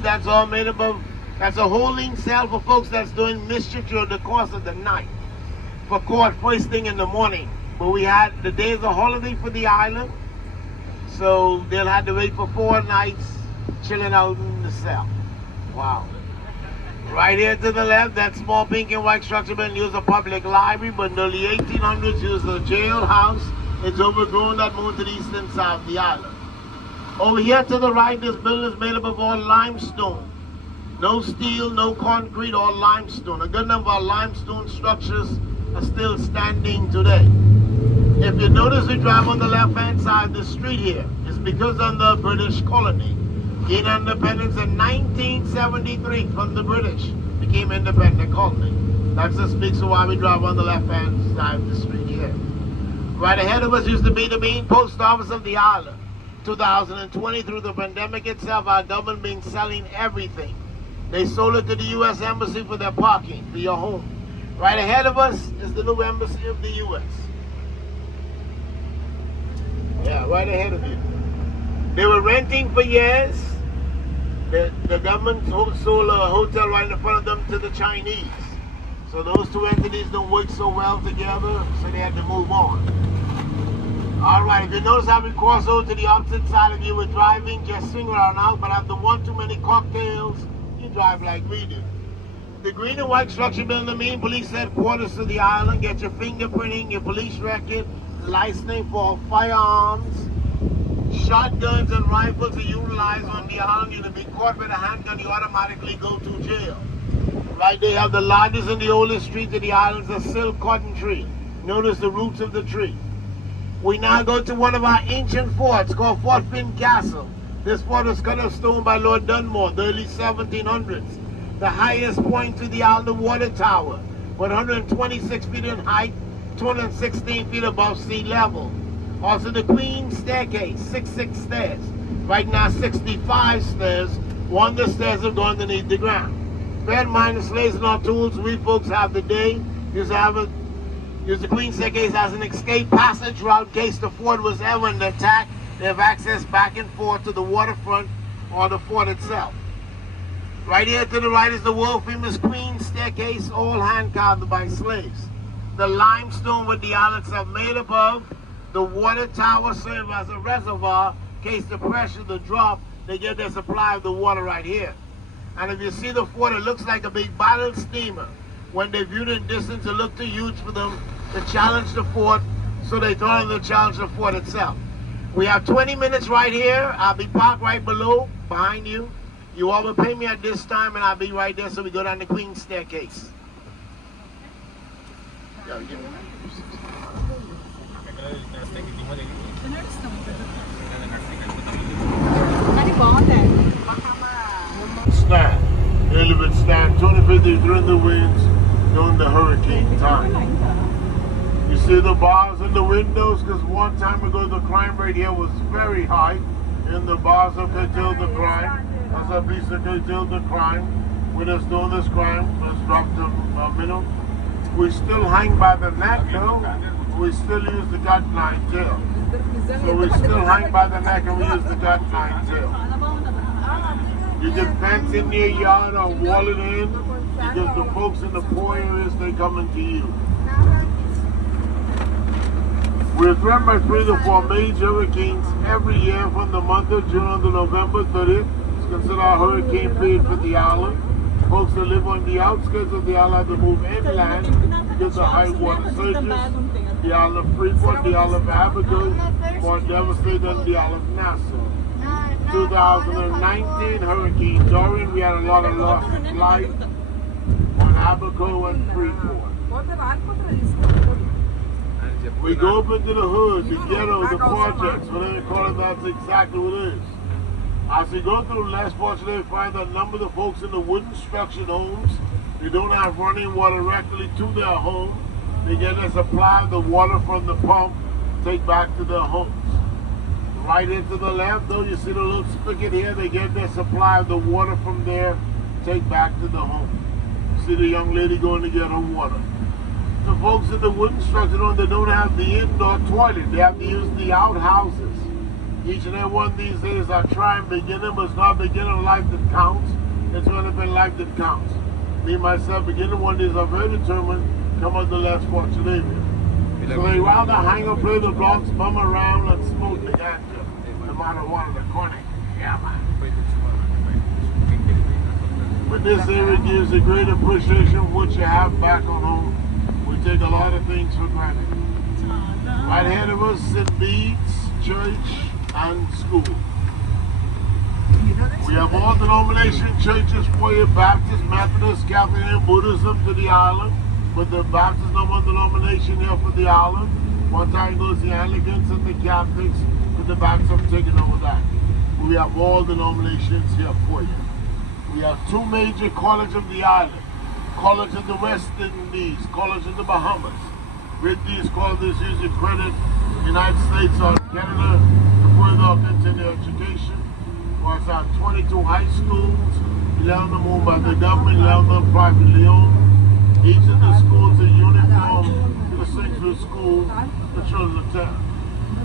That's all made up of, that's a holding cell for folks that's doing mischief during the course of the night for court first thing in the morning. But we had, the day is a holiday for the island, so they'll have to wait for 4 nights chilling out in the cell. Wow. Right here to the left, that small pink and white structure been used as a public library, but in the early 1800s used as a jailhouse. It's overgrown that moved to the east and south of the island. Over here to the right, this building is made up of all limestone. No steel, no concrete, all limestone. A good number of limestone structures are still standing today. If you notice, we drive on the left-hand side of the street here. It's because under British colony. Gained independence in 1973 from the British. Became independent colony. That just speaks to why we drive on the left-hand side of the street here. Right ahead of us used to be the main post office of the island. 2020, through the pandemic itself, our government been selling everything. They sold it to the U.S. Embassy for their parking, for your home. Right ahead of us is the new embassy of the U.S. Yeah, right ahead of you. They were renting for years. The government sold a hotel right in front of them to the Chinese. So those two entities don't work so well together, so they had to move on. All right, if you notice how we cross over to the opposite side of you, we're driving, just swing around out, but after one too many cocktails, you drive like we do. The green and white structure building the main police headquarters of the island. Get your fingerprinting, your police record, licensing for firearms. Shotguns and rifles are utilized on the island. You'll be caught with a handgun, you automatically go to jail. Right, they have the largest and the oldest tree to the islands, a silk cotton tree. Notice the roots of the tree. We now go to one of our ancient forts called Fort Finn Castle. This fort was cut of stone by Lord Dunmore, the early 1700s. The highest point to the island, the water tower, 126 feet in height, 216 feet above sea level. Also the Queen's Staircase, 66 stairs. Right now 65 stairs. One of the stairs have gone underneath the ground. Bear in mind the slaves and our tools we folks have today. Use the Queen's Staircase as an escape passage route in case the fort was ever under attack. They have access back and forth to the waterfront or the fort itself. Right here to the right is the world famous Queen's Staircase, all hand carved by slaves. The limestone with the outlets are made up of. The water tower serves as a reservoir in case the pressure, the drop, they get their supply of the water right here. And if you see the fort, it looks like a big battle steamer. When they viewed it in distance, it looked too huge for them to challenge the fort, so they thought of the challenge the fort itself. We have 20 minutes right here. I'll be parked right below, behind you. You all will pay me at this time, and I'll be right there, so we go down the Queen's Staircase. Stand. They live in stand 2050 during the winds, during the hurricane time. You see the bars in the windows, because one time ago the crime rate here was very high, and the bars have curtailed the crime. As a piece of curtailed the crime. With us doing this crime, let's drop to a minimum. We still hang by the neck, though. We still use the gut line tail. So we still hang by the neck and we use the gut line tail. You can fence in your yard or wall it in, because the folks in the poor areas, they coming to you. We're threatened by 3 to 4 major hurricanes every year from the month of June to November 30th. It's considered a hurricane period for the island. Folks that live on the outskirts of the island have to move inland because of high water surges. The island of Freeport, the island of Abaco, more devastated than the island of Nassau. 2019 Hurricane Dorian, we had a lot of lost life on Abaco and Freeport. We go up into the hood, the ghetto, the projects, whatever you call it, that's exactly what it is. As we go through less fortunately, we find that a number of the folks in the wooden structured homes, they don't have running water directly to their home. They get their supply of the water from the pump, take back to their homes. Right into the left, though, you see the little spigot here, they get their supply of the water from there, take back to the home. See the young lady going to get her water. The folks in the wooden structured home, they don't have the indoor toilet. They have to use the outhouses. Each and every one of these days I try and beginning, but it's not beginning of life that counts. It's when it's been life that counts. Me, myself, beginning one of these are very determined, come on the last part today. So they rather hang up, play the blocks, bum around, and smoke the ganja. No matter what, the corner. Yeah, man. But this area gives a great appreciation of what you have back on home. We take a lot of things for granted. Right ahead of us, St. Bede's Church and School. We have all denomination churches for you, Baptist, Methodist, Catholic, and Buddhism to the island. But the Baptist no one denomination here for the island. One time goes the Anglicans and the Catholics, but the Baptists have taken over that. We have all denominations here for you. We have two major colleges of the island. College of the West Indies, College of the Bahamas. With these colleges usually credit United States or Canada to further continue education. We have 22 high schools, 11 of them owned by the government, 11 of them privately owned. Each of the schools are uniform to the Central School, the children attend.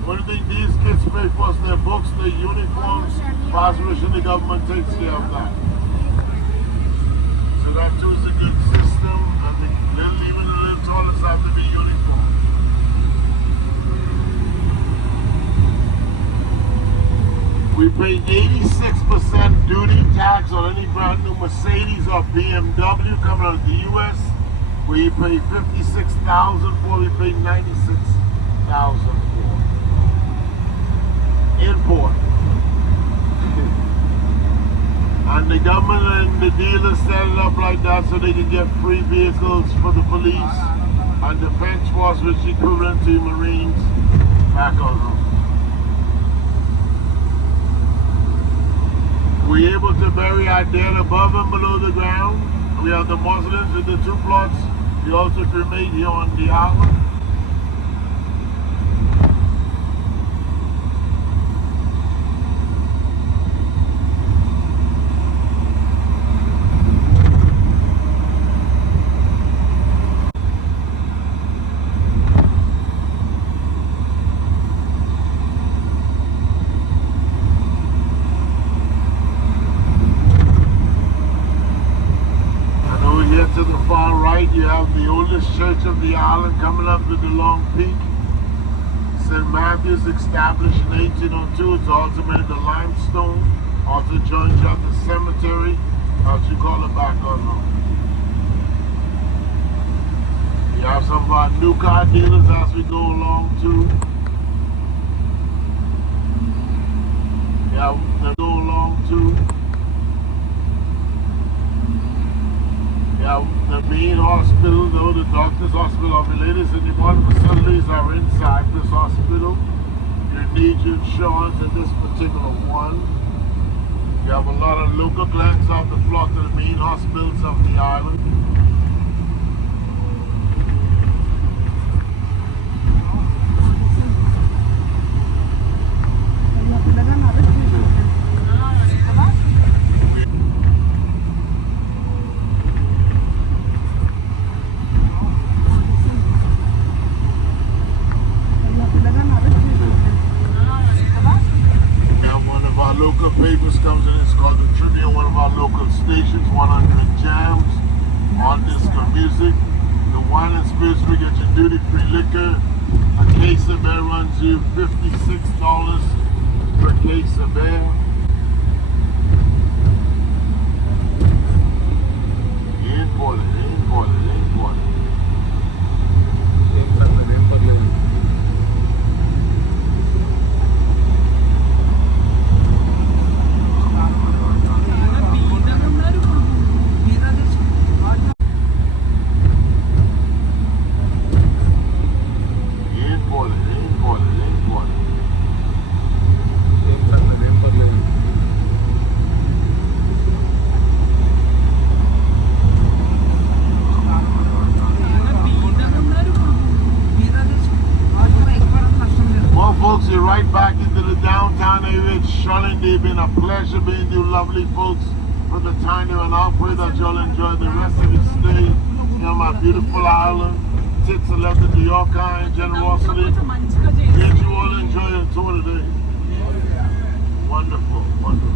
One thing these kids pay for is their books, their uniforms, phosphorus, the government takes care of that. So that too is a good system, and even the little toilets have to be uniform. We pay 86% duty tax on any brand new Mercedes or BMW coming out of the U.S. We pay $56,000 for, we pay $96,000 for. Import. And the government and the dealers set it up like that so they can get free vehicles for the police and defense force, which is equivalent to Marines back on home. We're able to bury our dead above and below the ground. We have the Muslims with the two plots. We also cremate here on the island. To the far right, you have the oldest church of the island coming up to the long peak. St. Matthew's, established in 1802. It's also made of limestone. Also joins out the cemetery, as you call it back on home. You have some of our new car dealers as we go along too. Yeah, they go along too. Yeah, the main hospital, though, the doctor's hospital are related, and the one facilities are inside this hospital. You need your insurance in this particular one. You have a lot of local clinics off the floor to the main hospitals of the island. Local papers comes in, it's called the Tribune, one of our local stations, 100 jams on disco music. The wine and spirits, we get your duty-free liquor. A case of beer runs you $56 per case of beer. Imported. Folks, you're right back into the downtown area. It's surely been a pleasure being you lovely folks from the tiny, and I pray that you'll enjoy the rest of your stay here on my beautiful island. Tits are left to your kind generosity. Did you all enjoy your tour today? Wonderful, wonderful.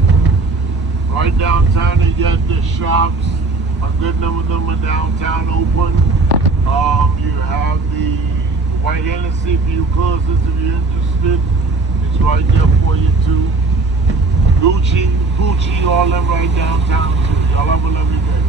Right downtown, you get the shops. A good number of them are downtown open. You have the White Hennessy for you cousins if you're interested. It's right there for you too. Gucci, all them right downtown too. Y'all have a lovely day.